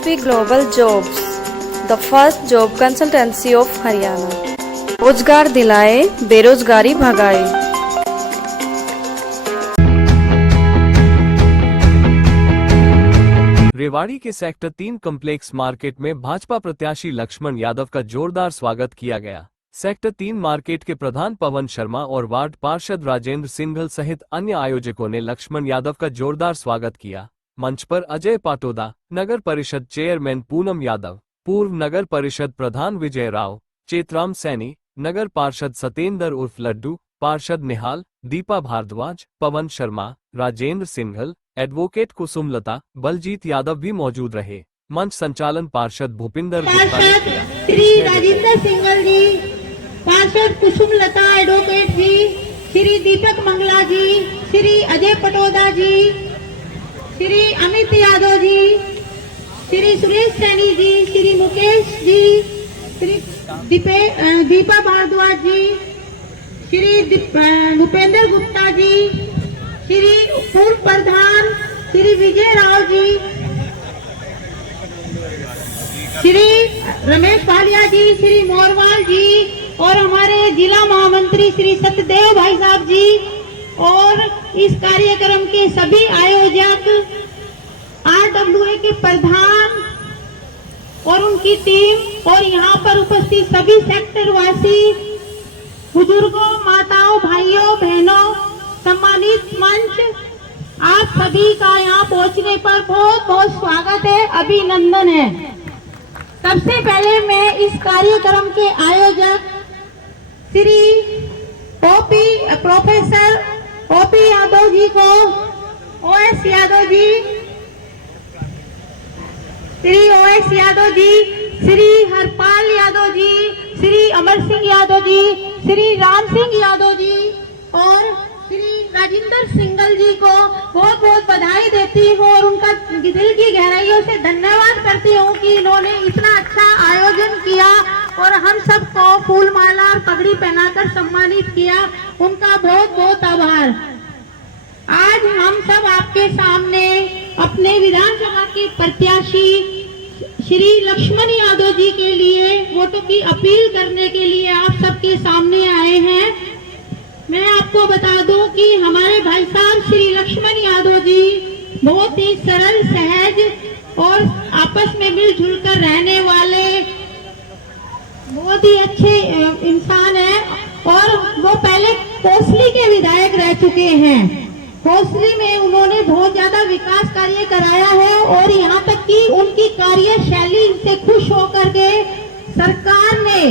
SSP Global Jobs, the first job consultancy of Haryana. रोजगार दिलाए, बेरोजगारी भगाए। रेवाड़ी के सेक्टर 3 कॉम्प्लेक्स मार्केट में भाजपा प्रत्याशी लक्ष्मण यादव का जोरदार स्वागत किया गया। सेक्टर 3 मार्केट के प्रधान पवन शर्मा और वार्ड पार्षद राजेंद्र सिंघल सहित अन्य आयोजकों ने लक्ष्मण यादव का जोरदार स्वागत किया। मंच पर अजय पाटोदा, नगर परिषद चेयरमैन पूनम यादव, पूर्व नगर परिषद प्रधान विजय राव, चेतराम सैनी, नगर पार्षद सतेंद्र उर्फ लड्डू, पार्षद निहाल, दीपा भारद्वाज, पवन शर्मा, राजेंद्र सिंघल, एडवोकेट कुसुमलता, बलजीत यादव भी मौजूद रहे। मंच संचालन पार्षद भूपिंदर गुप्ता ने किया। श्री राजेंद्र सिंघल जी, पार्षद कुसुमलता एडवोकेट जी, श्री दीपक मंगला जी, श्री अजय पटोदा जी, श्री अमित यादव जी, श्री सुरेश सैनी जी, श्री मुकेश जी, श्री दीपा भारद्वाज जी, श्री भूपेंद्र गुप्ता जी, श्री पूर्व प्रधान श्री विजय राव जी, श्री रमेश भालिया जी, श्री मोरवाल जी और हमारे जिला महामंत्री श्री सत्यदेव भाई साहब जी और इस कार्यक्रम के सभी आयोजक, RWA के प्रधान और उनकी टीम और यहाँ पर उपस्थित सभी सेक्टर वासी, बुजुर्गों, माताओं, भाइयों, बहनों, सम्मानित मंच, आप सभी का यहाँ पहुँचने पर बहुत बहुत स्वागत है, अभिनंदन है। सबसे पहले मैं इस कार्यक्रम के आयोजक श्री प्रोफेसर OP यादव जी को, OS यादव जी, श्री OS यादव जी, श्री हरपाल यादव जी, श्री अमर सिंह यादव जी, श्री राम सिंह यादव जी और श्री राजेंद्र सिंघल जी को बहुत बहुत बधाई देती हूँ और उनका दिल की गहराइयों से धन्यवाद करती हूँ कि इन्होंने इतना अच्छा आयोजन किया और हम सबको फूल माला और पगड़ी पहनाकर सम्मानित किया। उनका बहुत बहुत आभार। आज हम सब आपके सामने अपने विधानसभा के प्रत्याशी श्री लक्ष्मण यादव जी के लिए वोटों की अपील करने के लिए आप सबके सामने आए हैं। मैं आपको बता दूं कि हमारे भाई साहब श्री लक्ष्मण यादव जी बहुत ही सरल, सहज और आपस में मिलजुल कर रहने वाले बहुत ही अच्छे इंसान हैं और वो पहले कोसली के विधायक रह चुके हैं। कोसली में उन्होंने बहुत ज्यादा विकास कार्य कराया है और यहाँ तक कि उनकी कार्यशैली से खुश होकर के सरकार ने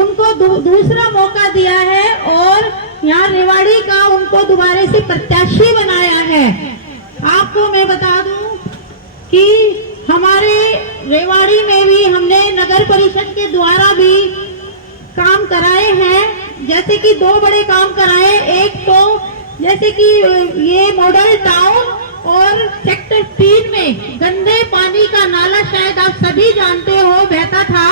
उनको दूसरा मौका दिया है और यहाँ रेवाड़ी का उनको दोबारा से प्रत्याशी बनाया है। आपको मैं बता दूं कि हमारे रेवाड़ी में भी हमने नगर परिषद के द्वारा भी काम कराए हैं, जैसे कि 2 बड़े काम कराए। एक तो जैसे कि ये मॉडल टाउन और सेक्टर 3 में गंदे पानी का नाला, शायद आप सभी जानते हो, बहता था।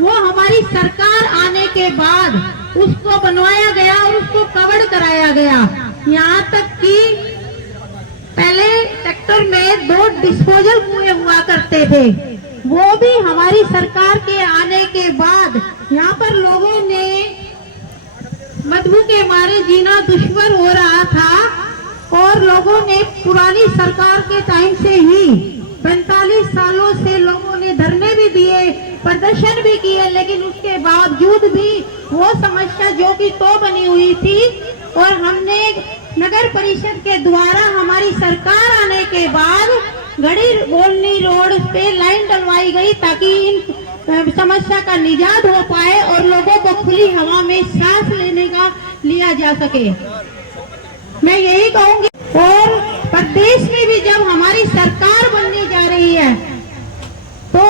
वो हमारी सरकार आने के बाद उसको बनवाया गया और उसको कवर कराया गया। यहाँ तक कि पहले सेक्टर में 2 डिस्पोजल कुएं हुआ करते थे, वो भी हमारी सरकार के आने के बाद यहाँ पर लोगों ने बदबू के मारे जीना दुश्वार हो रहा था और लोगों ने पुरानी सरकार के टाइम से ही 45 सालों से लोगों ने धरने भी दिए, प्रदर्शन भी किए, लेकिन उसके बावजूद भी वो समस्या जो कि तो बनी हुई थी और हमने नगर परिषद के द्वारा हमारी सरकार आने के बाद गड़ी बोलनी रोड पे लाइन डलवाई गई ताकि इन समस्या का निजात हो पाए और लोगों को खुली हवा में सांस लेने का लिया जा सके। मैं यही कहूंगी और प्रदेश में भी जब हमारी सरकार बनने जा रही है तो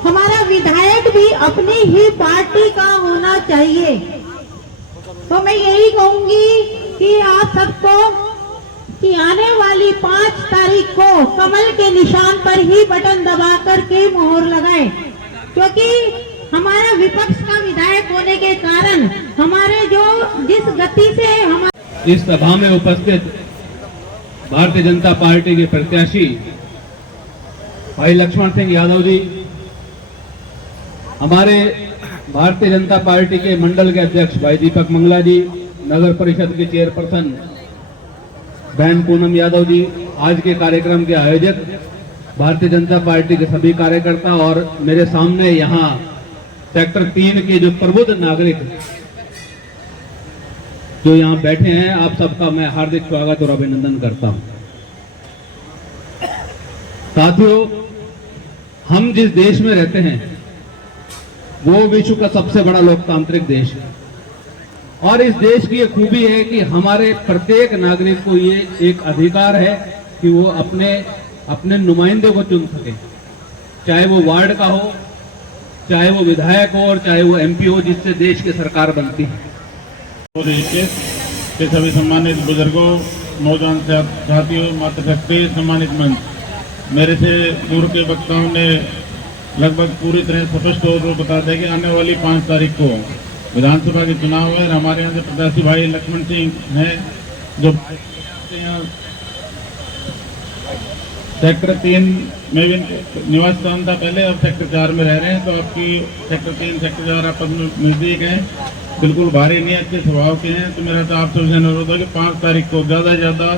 हमारा विधायक भी अपनी ही पार्टी का होना चाहिए। तो मैं यही कहूंगी कि आप सबको कि आने वाली 5 तारीख को कमल के निशान पर ही बटन दबा करके मोहर लगाएं, क्योंकि हमारा विपक्ष का विधायक होने के कारण हमारे जो जिस गति से हमारे इस सभा में उपस्थित भारतीय जनता पार्टी के प्रत्याशी भाई लक्ष्मण सिंह यादव जी, हमारे भारतीय जनता पार्टी के मंडल के अध्यक्ष भाई दीपक मंगला जी, नगर परिषद के चेयरपर्सन बहन पूनम यादव जी, आज के कार्यक्रम के आयोजक भारतीय जनता पार्टी के सभी कार्यकर्ता और मेरे सामने यहाँ सेक्टर 3 के जो प्रबुद्ध नागरिक जो यहाँ बैठे हैं, आप सबका मैं हार्दिक स्वागत और अभिनंदन करता हूं। साथियों, हम जिस देश में रहते हैं वो विश्व का सबसे बड़ा लोकतांत्रिक देश है और इस देश की ये खूबी है कि हमारे प्रत्येक नागरिक को ये एक अधिकार है कि वो अपने नुमाइंदों को चुन सके, चाहे वो वार्ड का हो, चाहे वो विधायक हो और चाहे वो एमपी हो, जिससे देश की सरकार बनती है। और के सभी सम्मानित बुजुर्गों, नौजवान साथियों, मातृशक्ति सम्मानित मंच, मेरे से दूर के वक्ताओं ने लगभग पूरी तरह स्पष्ट तौर पर बता दिया कि आने वाली 5 तारीख को विधानसभा के चुनाव है। हमारे यहाँ से प्रत्याशी भाई लक्ष्मण सिंह हैं जो सेक्टर 3 में भी निवास स्थान था पहले, अब सेक्टर 4 में रह रहे हैं। तो आपकी सेक्टर 3 सेक्टर 4 आपस में नजदीक हैं, बिल्कुल भारी नहीं, अच्छे स्वभाव के हैं। तो मेरा तो आप सबसे अनुरोध है कि 5 तारीख को ज्यादा से ज्यादा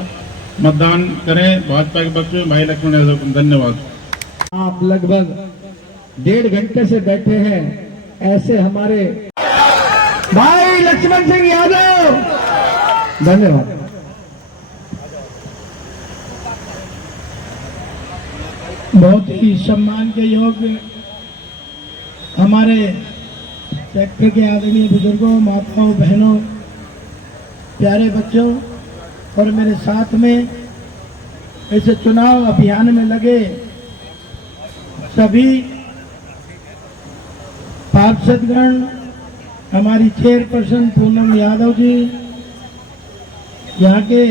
मतदान करें भाजपा के पक्ष में। भाई लक्ष्मण यादव को धन्यवाद। आप लगभग 1.5 घंटे से बैठे हैं, ऐसे हमारे भाई लक्ष्मण सिंह यादव, धन्यवाद। बहुत ही सम्मान के योग्य हमारे सेक्टर के आदरणीय बुजुर्गों, माताओं, बहनों, प्यारे बच्चों और मेरे साथ में इस चुनाव अभियान में लगे सभी पार्षदगण, हमारी चेयरपर्सन पूनम यादव जी, यहाँ के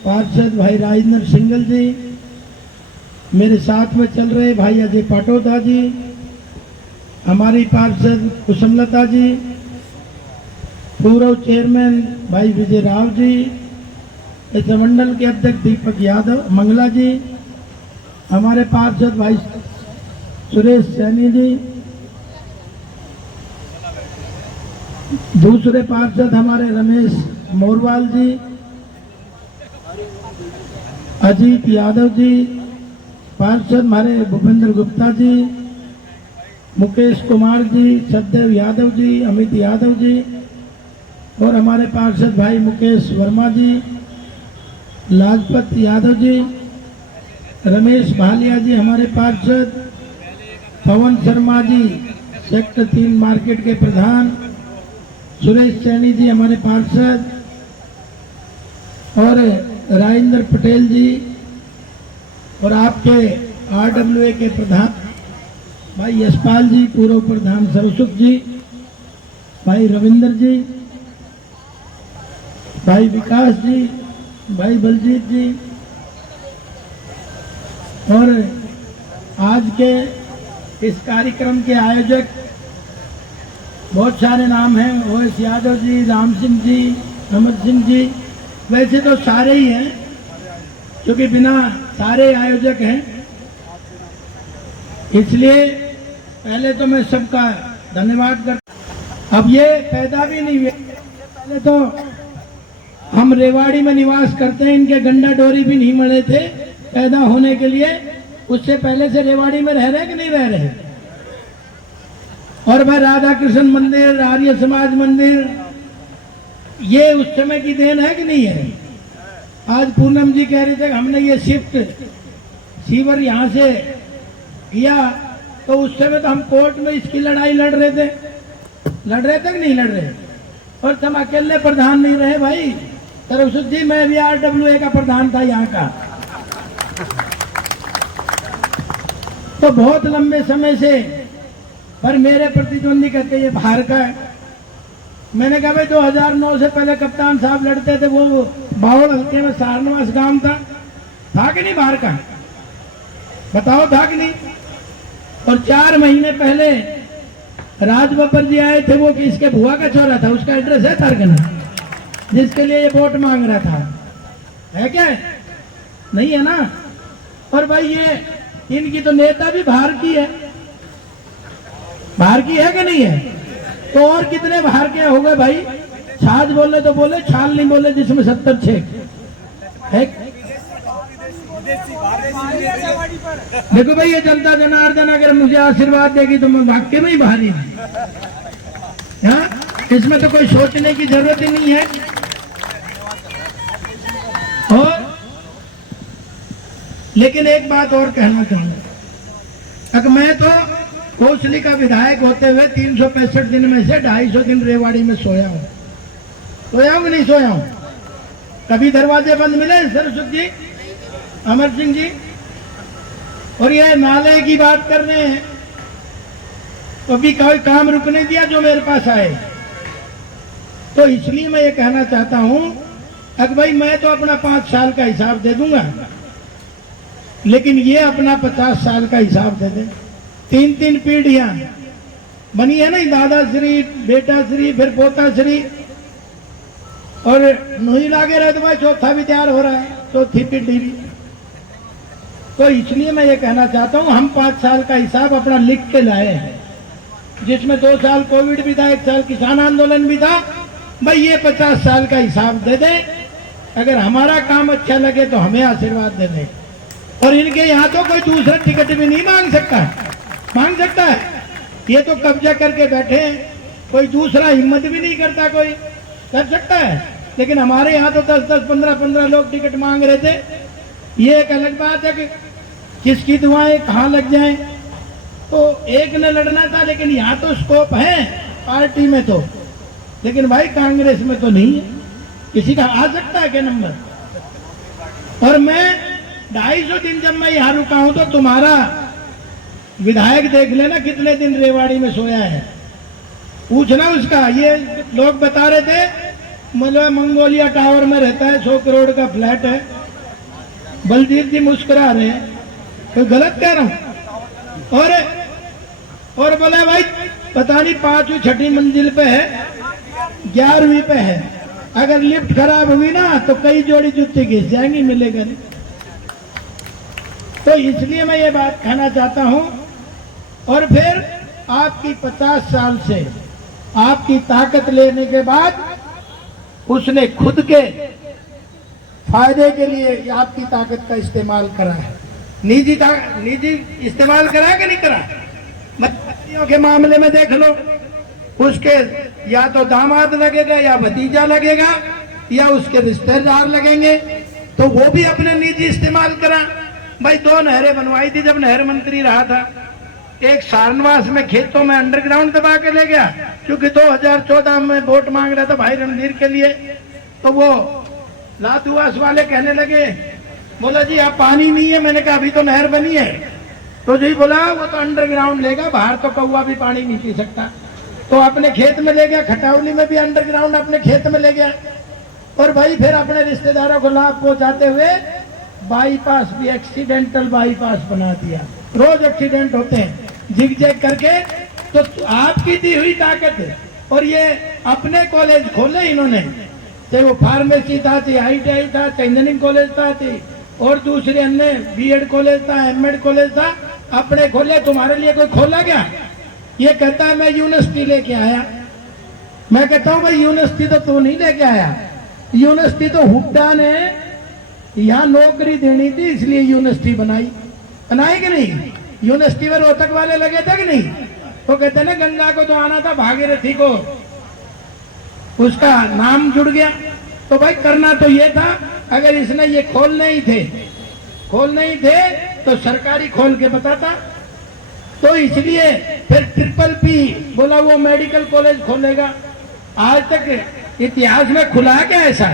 पार्षद भाई राजेंद्र सिंगल जी, मेरे साथ में चल रहे भाई अजय पाटोदा जी, हमारी पार्षद कुसुमलता जी, पूर्व चेयरमैन भाई विजय राव जी, इस मंडल के अध्यक्ष दीपक यादव मंगला जी, हमारे पार्षद भाई सुरेश सैनी जी, दूसरे पार्षद हमारे रमेश मोरवाल जी, अजीत यादव जी, पार्षद हमारे भूपेंद्र गुप्ता जी, मुकेश कुमार जी, सतदेव यादव जी, अमित यादव जी और हमारे पार्षद भाई मुकेश वर्मा जी, लाजपत यादव जी, रमेश भालिया जी, हमारे पार्षद पवन शर्मा जी, सेक्टर 3 मार्केट के प्रधान, सुरेश सैनी जी हमारे पार्षद और राजेंद्र पटेल जी और आपके RWA के प्रधान भाई यशपाल जी, पूर्व प्रधान सरस्वत जी, भाई रविंदर जी, भाई विकास जी, भाई बलजीत जी और आज के इस कार्यक्रम के आयोजक बहुत सारे नाम हैं, OS यादव जी, राम सिंह जी, अमर सिंह जी, वैसे तो सारे ही हैं क्योंकि बिना सारे आयोजक हैं, इसलिए पहले तो मैं सबका धन्यवाद करता। अब ये पैदा भी नहीं हुए, पहले तो हम रेवाड़ी में निवास करते हैं, इनके गंडा डोरी भी नहीं मिले थे पैदा होने के लिए, उससे पहले से रेवाड़ी में रह रहे कि नहीं रह रहे। और भाई राधा कृष्ण मंदिर, आर्य समाज मंदिर, ये उस समय की देन है कि नहीं है। आज पूनम जी कह रहे थे हमने ये शिफ्ट सीवर यहाँ से किया, तो उस समय तो हम कोर्ट में इसकी लड़ाई लड़ रहे थे कि नहीं लड़ रहे। और हम अकेले प्रधान नहीं रहे भाई, सरस्वती जी, मैं भी RWA का प्रधान था यहाँ का। तो बहुत लंबे समय से, पर मेरे प्रतिद्वंदी कहते ये बाहर का है। मैंने कहा भाई 2009 से पहले कप्तान साहब लड़ते थे, वो बावड़ हल्के में सारनवास गांव था कि नहीं बाहर का, बताओ था कि नहीं। और 4 महीने पहले राज बब्बर जी आए थे, वो किसके बुआ का छोरा था, उसका एड्रेस है तारगना, जिसके लिए ये वोट मांग रहा था, है क्या? नहीं है ना। और भाई ये इनकी तो नेता भी बाहर की है, बाहर की है कि नहीं है? तो और कितने बाहर के हो गए भाई? छाछ बोले तो बोले, छाल नहीं बोले जिसमें 70 छेक है। देखो भाई, ये जनता जनार्दन अगर मुझे आशीर्वाद देगी तो मैं वाक्य में ही बाहरी हूँ। इसमें तो कोई सोचने की जरूरत ही नहीं है। और लेकिन एक बात और कहना चाहूंगा, अगर मैं तो कोसली का विधायक होते हुए 365 दिन में से 250 दिन रेवाड़ी में सोया हूं। सोया हूं कि नहीं सोया हूं? कभी दरवाजे बंद मिले सरस्वती जी, अमर सिंह जी? और ये नाले की बात कर रहे हैं, तो भी कोई काम रुकने दिया जो मेरे पास आए। तो इसलिए मैं ये कहना चाहता हूं, अगर भाई मैं तो अपना 5 साल का हिसाब दे दूंगा, लेकिन ये अपना 50 साल का हिसाब दे दे। 3-3 पीढ़ियां बनी है ना, दादाश्री, बेटाश्री, फिर पोताश्री, और नहीं लागे रहे तो भाई चौथा भी तैयार हो रहा है, चौथी पीढ़ी भी। तो इसलिए मैं ये कहना चाहता हूं, हम 5 साल का हिसाब अपना लिख के लाए हैं, जिसमें 2 साल कोविड भी था, 1 साल किसान आंदोलन भी था। भाई ये 50 साल का हिसाब दे दे, अगर हमारा काम अच्छा लगे तो हमें आशीर्वाद दे दे। और इनके यहाँ तो कोई दूसरा टिकट भी नहीं मांग सकता है। ये तो कब्जा करके बैठे हैं, कोई दूसरा हिम्मत भी नहीं करता, कोई कर सकता है। लेकिन हमारे यहाँ तो 10-10, 15-15 लोग टिकट मांग रहे थे। ये एक अलग बात है कि किसकी दुआएं कहाँ लग जाएं। तो एक ने लड़ना था, लेकिन यहाँ तो स्कोप है पार्टी में तो, लेकिन भाई कांग्रेस में तो नहीं है। किसी का आ सकता है क्या नंबर? और मैं 250 दिन जब मैं यहाँ रुका हूं, तो तुम्हारा विधायक देख लेना कितने दिन रेवाड़ी में सोया है, पूछना उसका। ये लोग बता रहे थे मतलब मंगोलिया टावर में रहता है, 100 करोड़ का फ्लैट है। बलजीत जी मुस्कुरा रहे हैं, तो गलत कह रहा हूं? और बोले भाई पता नहीं 5वीं 6ठी मंजिल पे है, 11वीं पे है, अगर लिफ्ट खराब हुई ना तो कई जोड़ी जूते घिस जाएंगी, मिलेगा नहीं। तो इसलिए मैं ये बात कहना चाहता हूं। और फिर आपकी 50 साल से आपकी ताकत लेने के बाद उसने खुद के फायदे के लिए आपकी ताकत का इस्तेमाल करा है। निजी इस्तेमाल करा कि नहीं करा? बच्चियों के मामले में देख लो, उसके या तो दामाद लगेगा या भतीजा लगेगा या उसके रिश्तेदार लगेंगे, तो वो भी अपने निजी इस्तेमाल करा। भाई 2 नहरें बनवाई थी जब नहर मंत्री रहा था। एक सारनवास में खेतों में अंडरग्राउंड दबा के ले गया, क्योंकि 2014 में वोट मांग रहा था भाई रणधीर के लिए। तो वो लातुआस वाले कहने लगे, बोला जी आप पानी नहीं है। मैंने कहा अभी तो नहर बनी है। तो जी बोला वो तो अंडरग्राउंड लेगा, बाहर तो कौवा भी पानी नहीं पी सकता। तो अपने खेत में ले गया, खटावली में भी अंडरग्राउंड अपने खेत में ले गया। और भाई फिर अपने रिश्तेदारों को लाभ पहुंचाते हुए बाईपास भी एक्सीडेंटल बाईपास बना दिया। रोज एक्सीडेंट होते हैं जिग जैग करके। तो आपकी दी हुई ताकत, और ये अपने कॉलेज खोले इन्होंने, चाहे वो फार्मेसी था, चाहे ITI था, चाहे इंजीनियरिंग कॉलेज था, और दूसरे अन्य BEd कॉलेज था, MAd कॉलेज था, अपने खोले। तुम्हारे लिए कोई खोला क्या? ये कहता है मैं यूनिवर्सिटी लेके आया। मैं कहता हूँ भाई यूनिवर्सिटी तो तू नहीं लेके आया, यूनिवर्सिटी तो हुड्डा ने यहाँ नौकरी देनी थी इसलिए यूनिवर्सिटी बनाई कि नहीं? यूनिवर्सिटी में रोहतक वाले लगे थे कि नहीं? तो कहते ना गंगा को तो आना था, भागीरथी को उसका नाम जुड़ गया। तो भाई करना तो ये था, अगर इसने ये खोलने ही थे तो सरकारी खोल के बताता। तो इसलिए फिर PPP बोला वो मेडिकल कॉलेज खोलेगा। आज तक इतिहास में खुला है क्या ऐसा?